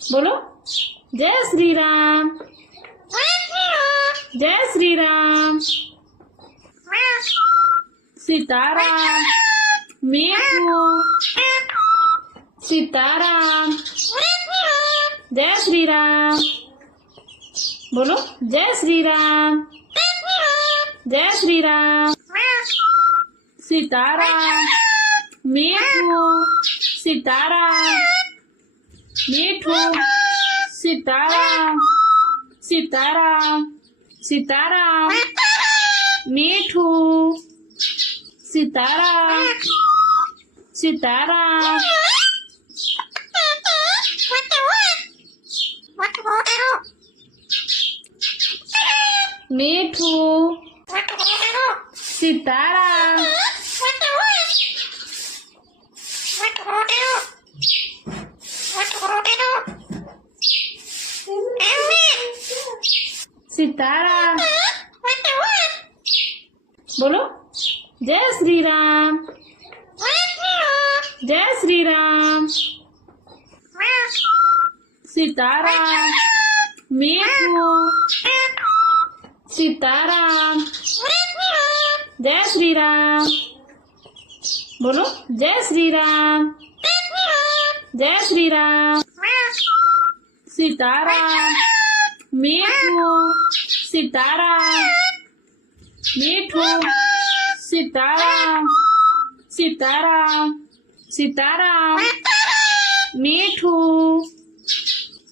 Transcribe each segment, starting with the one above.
बोलो जय श्री राम, जय श्री राम, सीताराम, मीठू, सीताराम, जय श्री राम, बोलो जय श्री राम, जय श्री राम, सीताराम, मीठू, सीताराम, मीठू, सीताराम, सीताराम, सीताराम, मीठू, सीताराम, सीताराम, मीठू, सीताराम, सीताराम, बोलो जय श्री राम, जय श्री राम, सीताराम, मीठू, सीताराम, जय श्री राम, बोलो जय श्री राम, जय श्री राम, सीताराम, मीठू, सीताराम, मीठू, सीताराम, सीताराम, सीताराम, मीठू,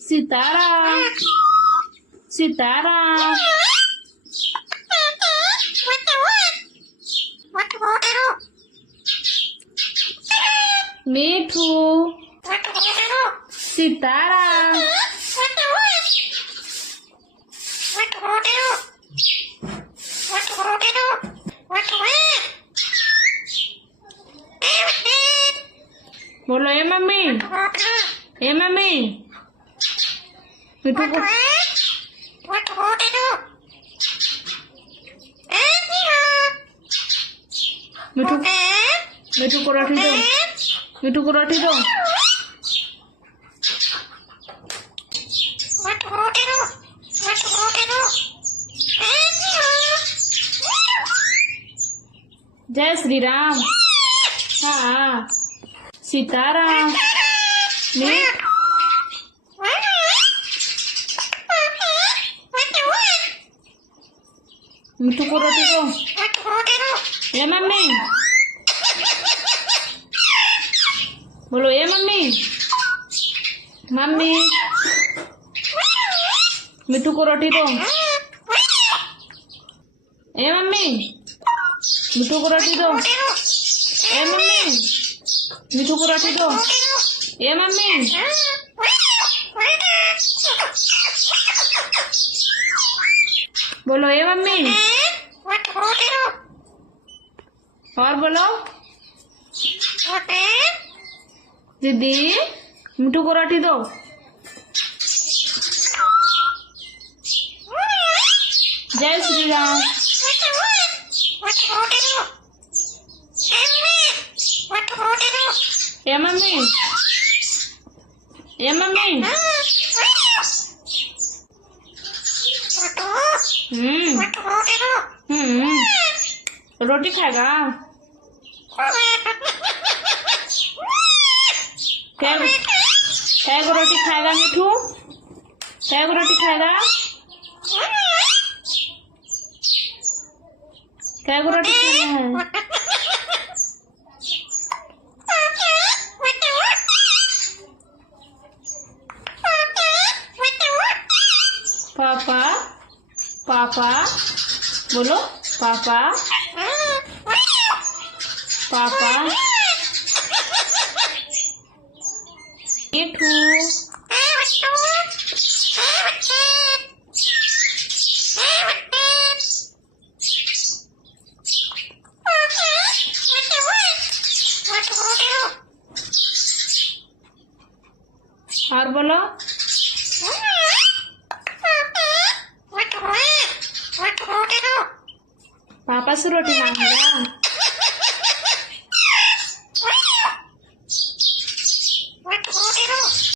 सीताराम, सीताराम, मीठू, सीताराम, बोलो ए मम्मी, ए मम्मी, मिठू को मिठू मिठू को रोटी दो, मिठू को रोटी दो, जय श्री राम, हाँ, सीताराम, मिठू को रोटी दो, ए मम्मी, बोलो ए मम्मी, मम्मी, मिठू को रोटी दो, ए मम्मी, मिठू को रोटी दो, ए मम्मी, मिठू को रोटी दो, ए मम्मी, बोलो ए मम्मी, और बोलो दीदी, मिठू को रोटी दो, जय श्री राम, ए मम्मी, ए मम्मी, रोटी खाएगा, कैगो रोटी खाएगा मिठू, कैगो रोटी खाएगा, कैगो रोटी खाना है, पापा, पापा, बोलो पापा, पापा, मिठू, और बोलो पापा से रोटी मांगेगा।